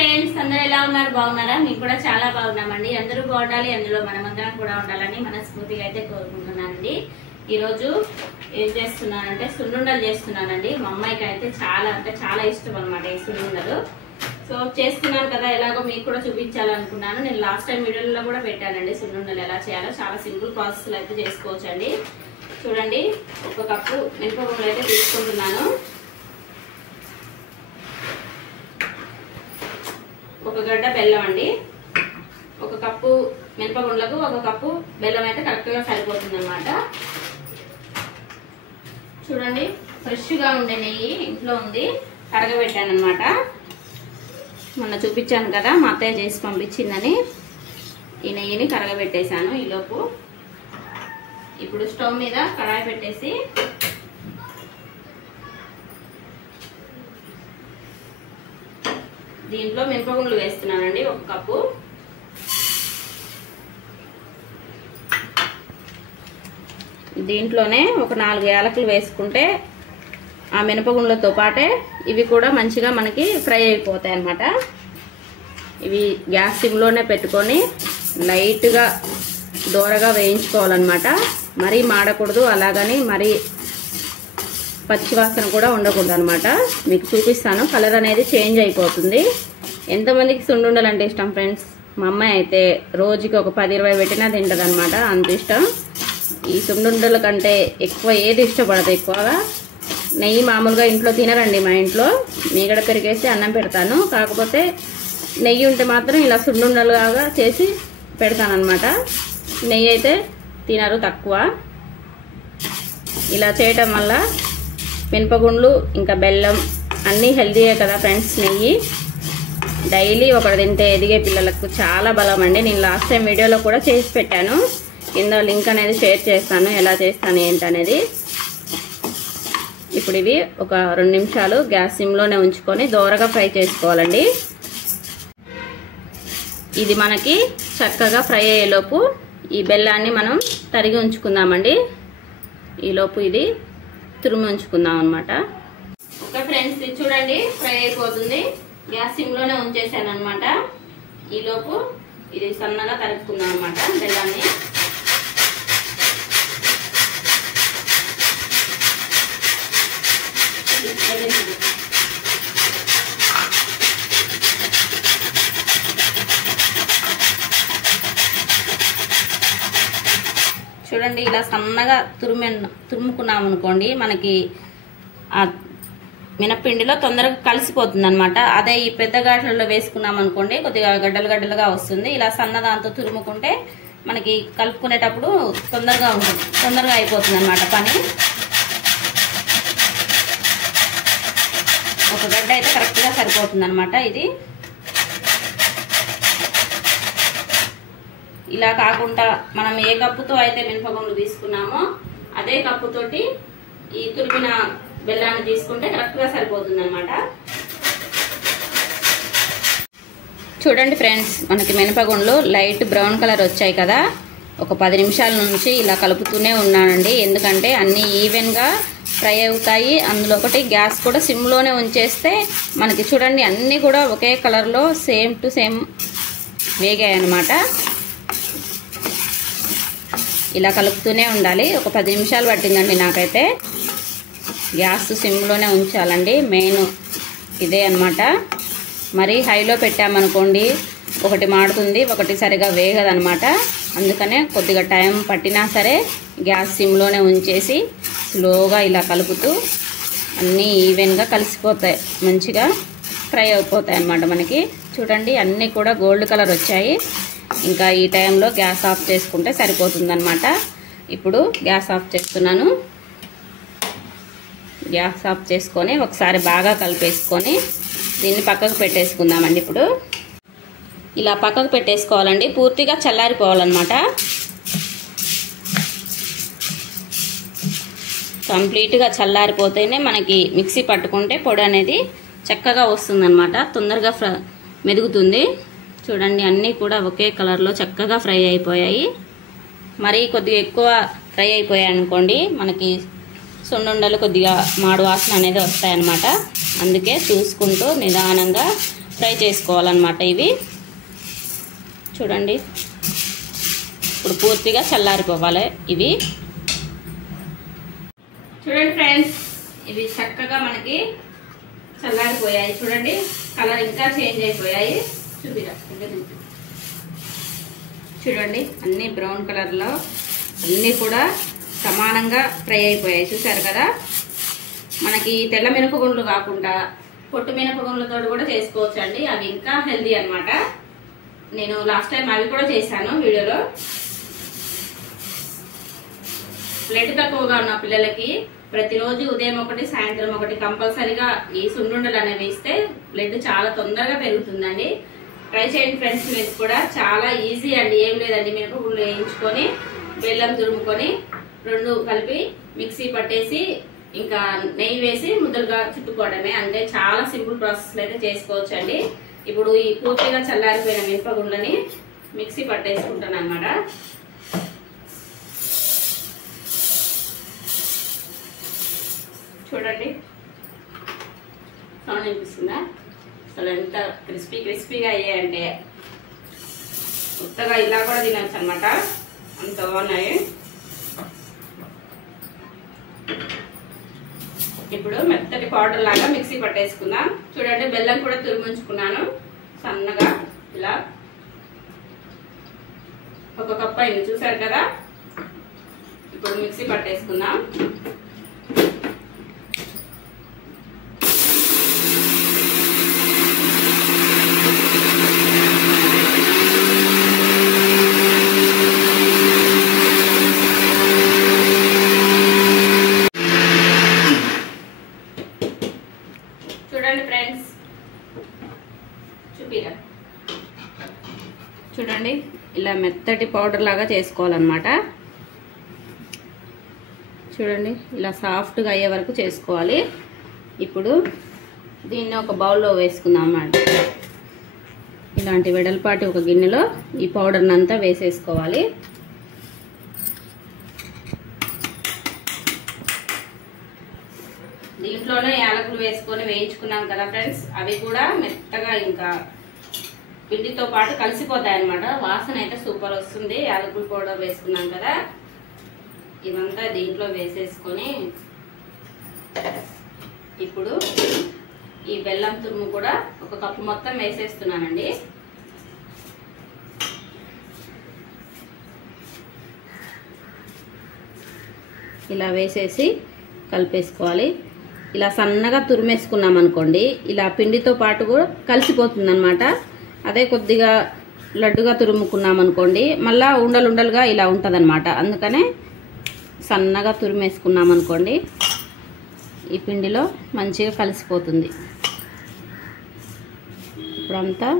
Friends, అందరూ ఎలా ఉన్నారు? బాగున్నారా? మేము కూడా చాలా బాగున్నామండి. అందరూ బాగుండాలి, అందులో మనమందరం కూడా ఉండాలని మనస్ఫూర్తిగా అయితే కోరుకుంటున్నానండి. ఈరోజు ఏం చేస్తున్నానంటే సున్నుండలు చేస్తున్నానండి. మా అమ్మాయికి అయితే చాలా ఇష్టం అనమాట ఈ సున్నుండలు. సో చేస్తున్నాను కదా, ఎలాగో మీకు కూడా చూపించాలనుకున్నాను. నేను లాస్ట్ టైం వీడియోలో కూడా పెట్టానండి సున్నుండలు ఎలా చేయాలో. చాలా సింపుల్ ప్రాసెస్లో అయితే చేసుకోవచ్చండి. చూడండి, ఒక కప్పు మినపగుండ్లు అయితే తీసుకుంటున్నాను. ఒక గడ్డ బెల్లం అండి. ఒక కప్పు మినపగుండ్లకు ఒక కప్పు బెల్లం అయితే కరెక్ట్గా సరిపోతుంది అనమాట. చూడండి, ఫ్రెష్గా ఉండే నెయ్యి ఇంట్లో ఉంది, కరగబెట్టాను అనమాట. మొన్న చూపించాను కదా, మా అత్తయ్య చేసి పంపించిందని ఈ నెయ్యిని కరగబెట్టేశాను. ఈలోపు ఇప్పుడు స్టవ్ మీద కడాయి పెట్టేసి దీంట్లో మినపగుండ్లు వేస్తున్నానండి. ఒక కప్పు దీంట్లోనే ఒక 4 యాలకులు వేసుకుంటే ఆ మినపగుండ్లతో పాటే ఇవి కూడా మంచిగా మనకి ఫ్రై అయిపోతాయి అన్నమాట. ఇవి గ్యాస్ సిమ్లోనే పెట్టుకొని లైట్గా దోరగా వేయించుకోవాలన్నమాట. మరీ మాడకూడదు, అలాగని మరీ పచ్చివాసన కూడా ఉండకూడదు అనమాట. మీకు చూపిస్తాను, కలర్ అనేది చేంజ్ అయిపోతుంది. ఎంతమందికి సున్నుండలు అంటే ఇష్టం ఫ్రెండ్స్? మా అమ్మాయి అయితే రోజుకి ఒక 10-20 పెట్టినా తింటది అనమాట, అంత ఇష్టం. ఈ సున్నుండల కంటే ఎక్కువ ఏది ఇష్టపడదు ఎక్కువగా. నెయ్యి మామూలుగా ఇంట్లో తినరండి, మా ఇంట్లో మీగడ పెరిగేసి అన్నం పెడతాను. కాకపోతే నెయ్యి ఉంటే మాత్రం ఇలా సున్నుండలుగా చేసి పెడతాను అనమాట. నెయ్యి అయితే తినరు, తక్కువ. ఇలా చేయటం వల్ల మినపగుండ్లు ఇంకా బెల్లం అన్నీ హెల్తీయే కదా ఫ్రెండ్స్. నెయ్యి డైలీ ఒకటి తింటే ఎదిగే పిల్లలకు చాలా బలం అండి. నేను లాస్ట్ టైం వీడియోలో కూడా చేసి పెట్టాను, కింద లింక్ అనేది షేర్ చేస్తాను, ఎలా చేస్తాను ఏంటనేది. ఇప్పుడు ఇవి ఒక 2 నిమిషాలు గ్యాస్ సిమ్లోనే ఉంచుకొని దోరగా ఫ్రై చేసుకోవాలండి. ఇది మనకి చక్కగా ఫ్రై అయ్యేలోపు ఈ బెల్లాన్ని మనం తరిగి ఉంచుకుందామండి. ఈలోపు ఇది తురిమి ఉంచుకుందాం అనమాట. ఓకే ఫ్రెండ్స్, ఇది చూడండి ఫ్రై అయిపోతుంది. గ్యాస్ సిమ్లోనే ఉంచేసాను అనమాట. ఈలోపు ఇది సన్నగా తరుపుకుందాం అనమాట బెల్లాన్ని. చూడండి, ఇలా సన్నగా తురుముకున్నాం అనుకోండి, మనకి ఆ మినప్పిండిలో తొందరగా కలిసిపోతుంది అనమాట. అదే ఈ పెద్ద ఘాట్లలో వేసుకున్నాం అనుకోండి, కొద్దిగా గడ్డలుగా వస్తుంది. ఇలా సన్న దాంతో తురుముకుంటే మనకి కలుపుకునేటప్పుడు తొందరగా అయిపోతుంది అనమాట పని. ఒక గడ్డ అయితే కరెక్ట్గా సరిపోతుంది అనమాట. ఇది ఇలా కాకుండా మనం ఏ కప్పుతో అయితే మినపగుండ్లు తీసుకున్నామో అదే కప్పుతోటి ఈ తురిమిన బెల్లాన్ని తీసుకుంటే కరెక్ట్గా సరిపోతుంది అనమాట. చూడండి ఫ్రెండ్స్, మనకి మినపగుండ్లు లైట్ బ్రౌన్ కలర్ వచ్చాయి కదా. ఒక 10 నిమిషాల నుంచి ఇలా కలుపుతూనే ఉన్నానండి, ఎందుకంటే అన్నీ ఈవెన్గా ఫ్రై అవుతాయి. అందులో ఒకటి గ్యాస్ కూడా సిమ్లోనే ఉంచేస్తే మనకి చూడండి అన్నీ కూడా ఒకే కలర్లో సేమ్ టు సేమ్ వేగాయి అన్నమాట. ఇలా కలుపుతూనే ఉండాలి. ఒక 10 నిమిషాలు పట్టిందండి నాకైతే. గ్యాస్ సిమ్లోనే ఉంచాలండి, మెయిన్ ఇదే అన్నమాట. మరి హైలో పెట్టామనుకోండి, ఒకటి మాడుతుంది, ఒకటి సరిగా వేగదనమాట. అందుకనే కొద్దిగా టైం పట్టినా సరే గ్యాస్ సిమ్లోనే ఉంచేసి స్లోగా ఇలా కలుపుతూ అన్నీ ఈవెన్గా కలిసిపోతాయి, మంచిగా ఫ్రై అయిపోతాయి అన్నమాట మనకి. చూడండి అన్నీ కూడా గోల్డ్ కలర్ వచ్చాయి. ఇంకా ఈ టైంలో గ్యాస్ ఆఫ్ చేసుకుంటే సరిపోతుందన్నమాట. ఇప్పుడు గ్యాస్ ఆఫ్ చేస్తున్నాను. గ్యాస్ ఆఫ్ చేసుకొని ఒకసారి బాగా కలిపేసుకొని దీన్ని పక్కకు పెట్టేసుకుందామండి. ఇప్పుడు ఇలా పక్కకు పెట్టేసుకోవాలండి, పూర్తిగా చల్లారిపోవాలన్నమాట. కంప్లీట్గా చల్లారిపోతేనే మనకి మిక్సీ పట్టుకుంటే పొడి అనేది చక్కగా వస్తుందన్నమాట, తొందరగా మెదుగుతుంది. చూడండి అన్నీ కూడా ఒకే కలర్లో చక్కగా ఫ్రై అయిపోయాయి. మరీ కొద్దిగా ఎక్కువ ఫ్రై అయిపోయాయి అనుకోండి, మనకి సున్నుండలు కొద్దిగా మాడు వాసన అనేది వస్తాయన్నమాట. అందుకే చూసుకుంటూ నిదానంగా ఫ్రై చేసుకోవాలన్నమాట ఇవి. చూడండి ఇప్పుడు పూర్తిగా చల్లారిపోవాలి ఇవి. చూడండి ఫ్రెండ్స్, ఇవి చక్కగా మనకి చల్లారిపోయాయి. చూడండి కలర్ ఇంకా చేంజ్ అయిపోయాయి. చూడండి అన్నీ బ్రౌన్ కలర్లో అన్నీ కూడా సమానంగా ఫ్రై అయిపోయాయి. చూసారు కదా. మనకి తెల్ల మినపగుండ్లు కాకుండా పొట్టు మినపగుండ్లతో కూడా చేసుకోవచ్చు అండి. అవి ఇంకా హెల్దీ అన్నమాట. నేను లాస్ట్ టైం అవి కూడా చేశాను వీడియోలో. బ్లడ్ తక్కువగా ఉన్న పిల్లలకి ప్రతిరోజు ఉదయం ఒకటి సాయంత్రం ఒకటి కంపల్సరీగా ఈ సున్నుండలు అనేవి ఇస్తే బ్లడ్ చాలా తొందరగా పెరుగుతుందండి. ట్రై చేయండి ఫ్రెండ్స్. మీరు కూడా చాలా ఈజీ అండి. ఏం లేదండి, మినపగుండ్లు వేయించుకొని బెల్లం తురుముకొని రెండు కలిపి మిక్సీ పట్టేసి ఇంకా నెయ్యి వేసి ముద్దలుగా చుట్టుకోవడమే. అంటే చాలా సింపుల్ ప్రాసెస్ అయితే చేసుకోవచ్చు అండి. ఇప్పుడు ఈ పూర్తిగా చల్లారిపోయిన మినపగుండ్లని మిక్సీ పట్టేసుకుంటాను అనమాట. చూడండి సౌండ్ వినిపిస్తుందా? అసలు ఎంత క్రిస్పీగా అయ్యాయంటే కొత్తగా ఇలా కూడా తినచ్చు అనమాట. అంత బాగున్నాయి. ఇప్పుడు మెత్తటి పౌడర్ లాగా మిక్సీ పట్టేసుకుందాం. చూడండి బెల్లం కూడా తురుముంచుకున్నాను సన్నగా. ఇలా 1 కప్ అయింది. చూసారు కదా. ఇప్పుడు మిక్సీ పట్టేసుకుందాం. చూడండి ఫ్రెండ్స్, చూడండి ఇలా మెత్తటి పౌడర్ లాగా చేసుకోవాలన్నమాట. చూడండి ఇలా సాఫ్ట్గా అయ్యే వరకు చేసుకోవాలి. ఇప్పుడు దీన్ని ఒక బౌల్లో వేసుకుందాం అన్నమాట. ఇలాంటి వెడల్పాటి ఒక గిన్నెలో ఈ పౌడర్ని అంతా వేసేసుకోవాలి. దీంట్లోనే యాలకులు వేసుకొని వేయించుకున్నాం కదా ఫ్రెండ్స్. అవి కూడా మెత్తగా ఇంకా పిండితో పాటు కలిసిపోతాయి అన్నమాట. వాసన అయితే సూపర్ వస్తుంది. యాలకుల పౌడర్ వేసుకున్నాం కదా. ఇవంతా దీంట్లో వేసేసుకొని ఇప్పుడు ఈ బెల్లం తురుము కూడా 1 కప్పు మొత్తం వేసేస్తున్నానండి. ఇలా వేసేసి కలిపేసుకోవాలి. ఇలా సన్నగా తురిమేసుకున్నాం అనుకోండి, ఇలా పిండితో పాటు కూడా కలిసిపోతుంది అనమాట. అదే కొద్దిగా లడ్డుగా తురుముకున్నాం అనుకోండి మళ్ళా ఉండలుండలుగా ఇలా ఉంటుంది అనమాట. అందుకనే సన్నగా తురిమేసుకున్నాం అనుకోండి ఈ పిండిలో మంచిగా కలిసిపోతుంది. ఇప్పుడంతా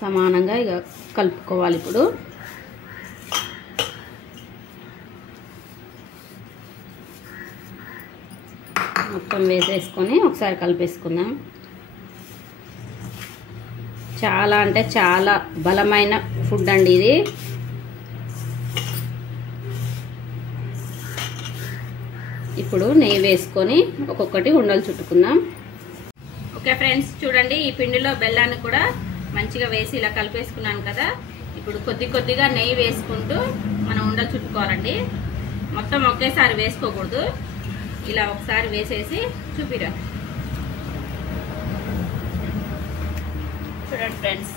సమానంగా ఇక కలుపుకోవాలి. ఇప్పుడు మొత్తం వేసేసుకొని ఒకసారి కలిపేసుకుందాం. చాలా అంటే చాలా బలమైన ఫుడ్ అండి ఇది. ఇప్పుడు నెయ్యి వేసుకొని ఒక్కొక్కటి ఉండలు చుట్టుకుందాం. ఓకే ఫ్రెండ్స్, చూడండి ఈ పిండిలో బెల్లాన్ని కూడా మంచిగా వేసి ఇలా కలిపేసుకున్నాను కదా. ఇప్పుడు కొద్దిగా నెయ్యి వేసుకుంటూ మనం ఉండలు చుట్టుకోవాలండి. మొత్తం ఒకేసారి వేసుకోకూడదు. ఇలా ఒకసారి వేసేసి చూపిరా. చూడండి ఫ్రెండ్స్,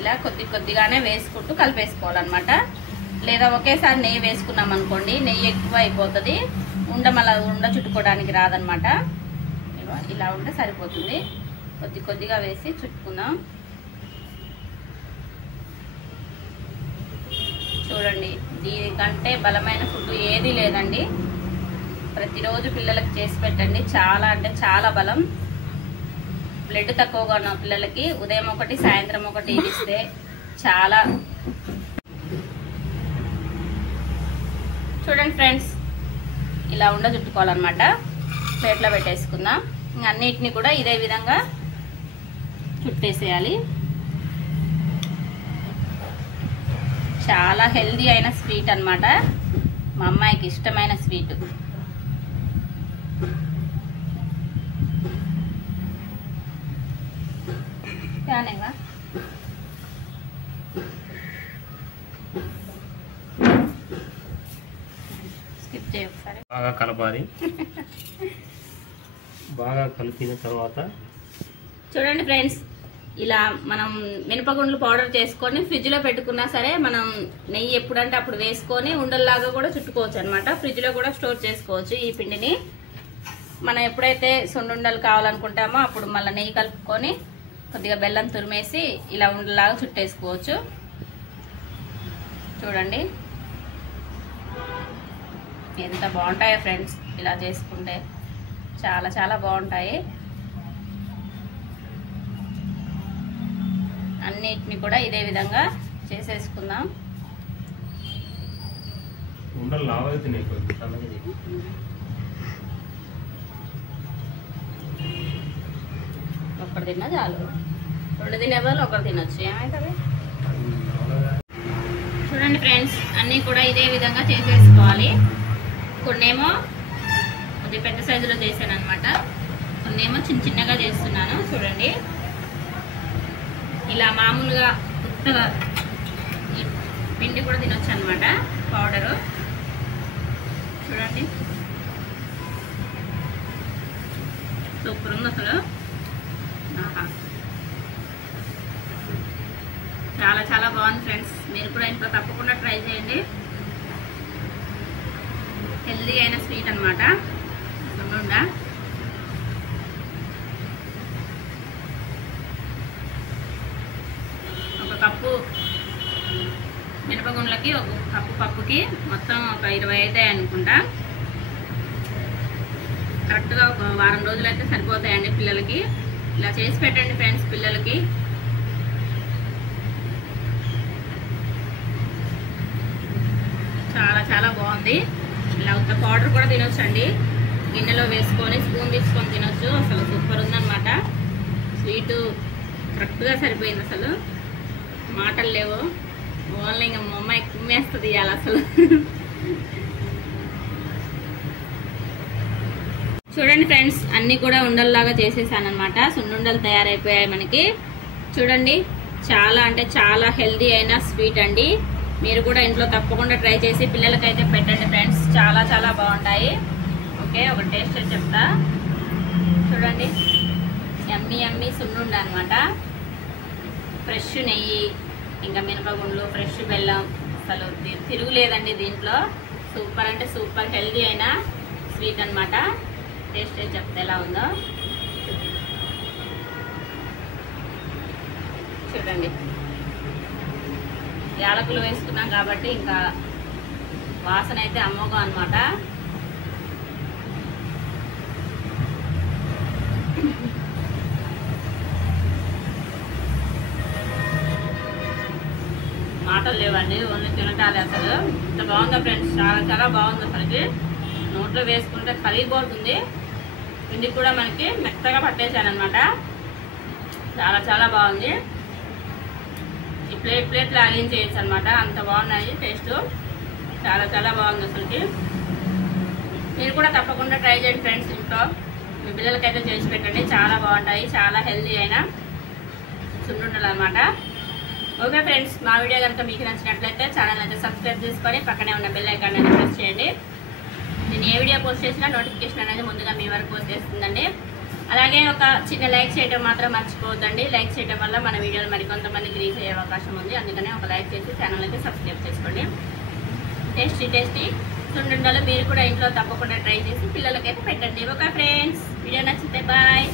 ఇలా కొద్దిగానే వేసుకుంటూ కలిపేసుకోవాలన్నమాట. లేదా ఒకేసారి నెయ్యి వేసుకున్నాం అనుకోండి నెయ్యి ఎక్కువ అయిపోతుంది, ఉండ చుట్టుకోవడానికి రాదనమాట. ఇలా ఉంటే సరిపోతుంది. కొద్దిగా వేసి చుట్టుకుందాం. చూడండి దీనికంటే బలమైన ఫుడ్ ఏది లేదండి. ప్రతిరోజు పిల్లలకి చేసి పెట్టండి. చాలా అంటే చాలా బలం. బ్లడ్ తక్కువగా ఉన్న పిల్లలకి ఉదయం ఒకటి సాయంత్రం ఒకటి ఇస్తే చాలా. చూడండి ఫ్రెండ్స్, ఇలా ఉండ చుట్టుకోవాలన్నమాట. ప్లేట్లో పెట్టేసుకుందాం. ఇంకా అన్నిటిని కూడా ఇదే విధంగా చుట్టేసేయాలి. చాలా హెల్దీ అయిన స్వీట్ అన్నమాట. మా అమ్మాయికి ఇష్టమైన స్వీట్. రానేవా స్కిప్ చేయ ఒకసారి. బాగా కలపాలి. బాగా కలిపిన తర్వాత చూడండి ఫ్రెండ్స్, ఇలా మనం మినపగుండ్లు పౌడర్ చేసుకొని ఫ్రిడ్జ్ లో పెట్టుకున్నా సరే మనం నెయ్యి ఎప్పుడంటే అప్పుడు వేసుకొని ఉండల్లాగా కూడా చుట్టుకోవచ్చు అనమాట. ఫ్రిడ్జ్ లో కూడా స్టోర్ చేసుకోవచ్చు. ఈ పిండిని మనం ఎప్పుడైతే సున్నుండలు కావాలనుకుంటామో అప్పుడు మళ్ళీ నెయ్యి కలుపుకొని కొద్దిగా బెల్లం తురిమేసి ఇలా ఉండల్లాగా చుట్టేసుకోవచ్చు. చూడండి ఎంత బాగుంటాయో ఫ్రెండ్స్, ఇలా చేసుకుంటే చాలా చాలా బాగుంటాయి. అన్నిటిని కూడా ఇదే విధంగా చేసేసుకుందాం. ఉండలు లావైతున్నాయి. ఒకటి తిన్నా చాలు, రెండు తినే బదులు ఒకటి తినొచ్చు, ఏమవుతుంది. చూడండి ఫ్రెండ్స్, అన్నీ కూడా ఇదే విధంగా చేసేసుకోవాలి. కొన్నేమో కొద్దిగా పెద్ద సైజులో చేశాను అనమాట, కొన్నేమో చిన్న చిన్నగా చేస్తున్నాను. చూడండి ఇలా మామూలుగా కొత్తగా ఈ పిండి కూడా తినొచ్చు అనమాట, పౌడరు. చూడండి సూపర్ ఉంది అసలు. చాలా చాలా బాగుంది ఫ్రెండ్స్. మీరు కూడా ఇంట్లో తప్పకుండా ట్రై చేయండి. హెల్దీ అయిన స్వీట్ అనమాట సున్నుండ. ఒక కప్పు మినపగుండ్లకి ఒక కప్పు పప్పుకి మొత్తం ఒక 20 అవుతాయి అనుకుంటా. కరెక్ట్గా ఒక వారం రోజులు అయితే సరిపోతాయండి పిల్లలకి. ఇలా చేసి పెట్టండి ఫ్రెండ్స్ పిల్లలకి. చాలా చాలా బాగుంది. ఇలా ఉత్త పౌడర్ కూడా తినొచ్చండి, గిన్నెలో వేసుకొని స్పూన్ తీసుకొని తినొచ్చు. అసలు సూపర్ ఉందన్నమాట. స్వీటు కరెక్ట్గా సరిపోయింది, అసలు మాటలు లేవు. ఓన్లీ ఇంకా మా అమ్మాయి కుమ్మేస్తుంది ఇవాళ అసలు. చూడండి ఫ్రెండ్స్, అన్నీ కూడా ఉండల్లాగా చేసేసాను అనమాట. సున్నుండలు తయారైపోయాయి మనకి. చూడండి చాలా అంటే చాలా హెల్దీ అయిన స్వీట్ అండి. మీరు కూడా ఇంట్లో తప్పకుండా ట్రై చేసి పిల్లలకైతే పెట్టండి ఫ్రెండ్స్, చాలా చాలా బాగుంటాయి. ఓకే, ఒక టేస్ట్ చెప్తా. చూడండి యమ్మీ యమ్మీ సున్నుండ అనమాట. ఫ్రెష్ నెయ్యి, ఇంకా మినపగుండ్లు, ఫ్రెష్ బెల్లం, అసలు తిరుగులేదండి దీంట్లో. సూపర్ అంటే సూపర్ హెల్దీ అయిన స్వీట్ అనమాట. టేస్ట్ చెప్తే ఎలా ఉందో చూడండి. యాలకులు వేసుకున్నాం కాబట్టి ఇంకా వాసన అయితే అమ్మోగా అనమాట. మాటలు లేవండి, ఓన్లీ తినటాలి. అసలు ఇంత బాగుందా ఫ్రెండ్స్, చాలా చాలా బాగుంది. అసలుకి నోట్లో వేసుకుంటే కరిగిపోతుంది. పిండి కూడా మనకి మెత్తగా పట్టేశాను అనమాట. చాలా చాలా బాగుంది. ఈ ప్లేట్ లాగించేయచ్చు అనమాట, అంత బాగున్నాయి టేస్ట్. చాలా చాలా బాగుంది అసలుకి. మీరు కూడా తప్పకుండా ట్రై చేయండి ఫ్రెండ్స్ ఇంట్లో. మీ పిల్లలకైతే చేసి పెట్టండి, చాలా బాగుంటాయి. చాలా హెల్దీ అయిన సున్నుండలు అనమాట. ఓకే ఫ్రెండ్స్, మా వీడియో కనుక మీకు నచ్చినట్లయితే ఛానల్ అయితే సబ్స్క్రైబ్ చేసుకొని పక్కనే ఉన్న బెల్ ఐకాన్ అనేది ప్రెస్ చేయండి. నేను ఏ వీడియో పోస్ట్ చేసినా నోటిఫికేషన్ అనేది ముందుగా మీ వరకు వచ్చేస్తుందండి. అలాగే ఒక చిన్న లైక్ చేయడం మాత్రం మర్చిపోవద్దండి. లైక్ చేయడం వల్ల మన వీడియోలు మరికొంతమందికి రీచ్ అయ్యే అవకాశం ఉంది. అందుకనే ఒక లైక్ చేసి ఛానల్ అయితే సబ్స్క్రైబ్ చేసుకోండి. టేస్టీ టేస్టీ సున్నుండలు మీరు కూడా ఇంట్లో తప్పకుండా ట్రై చేసి పిల్లలకైతే పెట్టండి. ఓకే ఫ్రెండ్స్, వీడియో నచ్చితే బాయ్.